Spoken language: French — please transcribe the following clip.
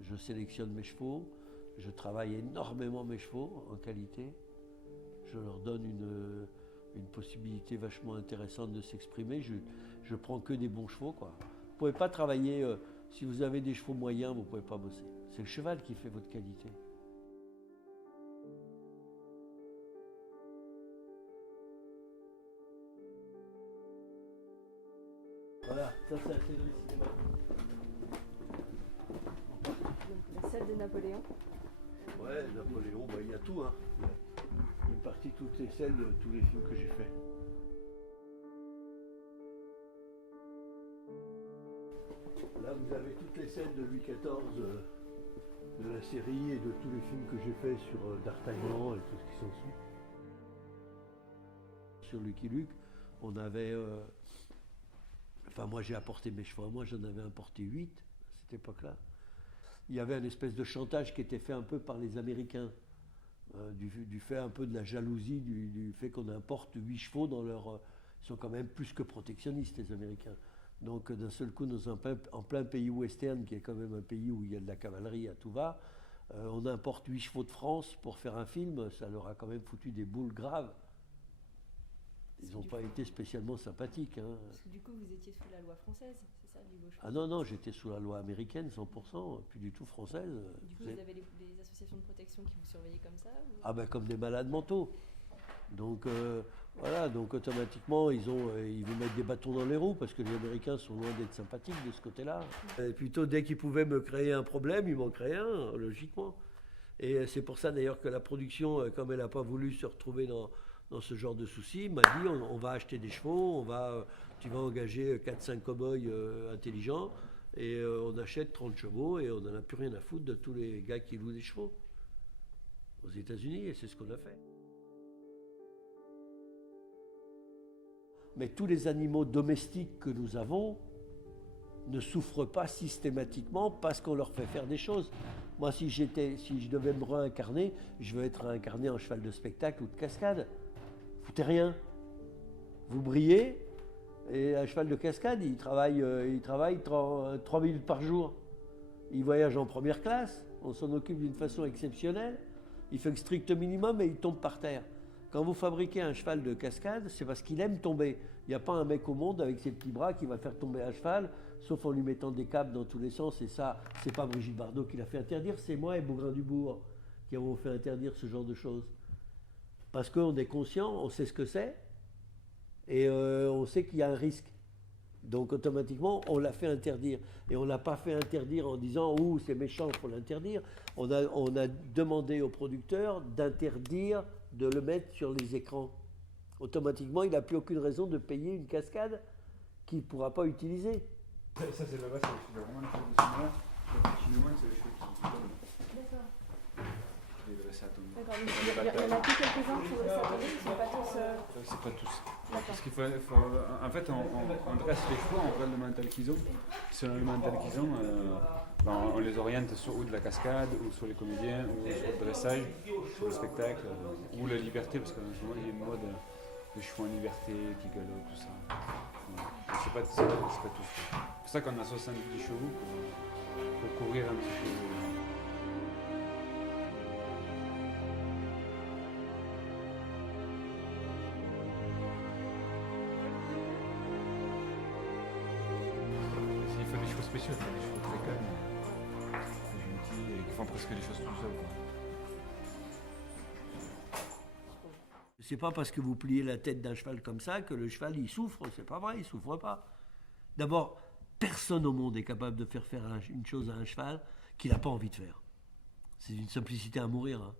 je sélectionne mes chevaux, je travaille énormément mes chevaux en qualité, je leur donne une possibilité vachement intéressante de s'exprimer, je prends que des bons chevaux, quoi. Vous ne pouvez pas travailler, si vous avez des chevaux moyens, vous ne pouvez pas bosser. C'est le cheval qui fait votre qualité. Voilà, ça c'est un céleri cinéma. Donc la salle de Napoléon. Ouais, Napoléon, bah, il y a tout, hein. Une partie, toutes les scènes de tous les films que j'ai faits. Là, vous avez toutes les scènes de Louis XIV, de la série et de tous les films que j'ai faits sur D'Artagnan et tout ce qui s'ensuit. Sur Lucky Luke, on avait... Enfin, moi, j'ai apporté mes chevaux. Moi, j'en avais importé 8 à cette époque-là. Il y avait une espèce de chantage qui était fait un peu par les Américains, du fait un peu de la jalousie, du fait qu'on importe 8 chevaux dans leur... ils sont quand même plus que protectionnistes, les Américains. Donc, d'un seul coup, en plein pays western, qui est quand même un pays où il y a de la cavalerie à tout va, on importe 8 chevaux de France pour faire un film, ça leur a quand même foutu des boules graves. Ils n'ont pas été spécialement sympathiques. Hein. Parce que du coup, vous étiez sous la loi française, c'est ça, du gauche? Ah non, non, j'étais sous la loi américaine, 100%, plus du tout française. Du coup, vous avez les associations de protection qui vous surveillaient comme ça ou... Ah ben comme des malades mentaux. Donc voilà, donc automatiquement, ils vous mettent des bâtons dans les roues, parce que les Américains sont loin d'être sympathiques de ce côté-là. Et plutôt, dès qu'ils pouvaient me créer un problème, ils m'en créaient un, logiquement. Et c'est pour ça d'ailleurs que la production, comme elle n'a pas voulu se retrouver dans ce genre de soucis, m'a dit on va acheter des chevaux, tu vas engager 4-5 cow-boys intelligents et on achète 30 chevaux et on n'en a plus rien à foutre de tous les gars qui louent des chevaux aux États-Unis, et c'est ce qu'on a fait. Mais tous les animaux domestiques que nous avons ne souffrent pas systématiquement parce qu'on leur fait faire des choses. Moi, si je devais me réincarner, je veux être réincarné en cheval de spectacle ou de cascade. Foutez rien. Vous brillez, et un cheval de cascade, il travaille 3 minutes par jour. Il voyage en première classe, on s'en occupe d'une façon exceptionnelle, il fait le strict minimum et il tombe par terre. Quand vous fabriquez un cheval de cascade, c'est parce qu'il aime tomber. Il n'y a pas un mec au monde avec ses petits bras qui va faire tomber un cheval, sauf en lui mettant des câbles dans tous les sens. Et ça, c'est pas Brigitte Bardot qui l'a fait interdire, c'est moi et Bougrain-Dubourg qui avons fait interdire ce genre de choses. Parce qu'on est conscient, on sait ce que c'est, et on sait qu'il y a un risque. Donc automatiquement, on l'a fait interdire. Et on ne l'a pas fait interdire en disant « Ouh, c'est méchant, il faut l'interdire ». On a demandé au producteur d'interdire de le mettre sur les écrans. Automatiquement, il n'a plus aucune raison de payer une cascade qu'il ne pourra pas utiliser. Ça, c'est là-bas, c'est vraiment le cheveu de cinéma. Le cinéma, c'est le cheveu qui tombe. D'accord. Et le reste, ça tombe. D'accord, il y en a que quelques-uns qui laissent tomber, ils ne sont pas tous... C'est pas tous. D'accord. Parce qu'il faut, en fait, on dresse les chevaux, on regarde le mental qu'ils ont. Selon le mental qu'ils ont, on les oriente sur ou de la cascade, ou sur les comédiens, ou sur le dressage, sur le spectacle, ou la liberté, parce qu'en ce moment, il y a une mode de chevaux en liberté, qui galopent, tout ça. Ouais. C'est pas tous. C'est pour ça qu'on a 70 chevaux pour couvrir un petit peu. Il faut des chevaux spéciaux, il faut des chevaux très calmes, très gentils, et qui font presque des choses tout seuls. C'est pas parce que vous pliez la tête d'un cheval comme ça que le cheval il souffre, c'est pas vrai, il souffre pas. D'abord, personne au monde est capable de faire une chose à un cheval qu'il n'a pas envie de faire. C'est une simplicité à mourir. Hein.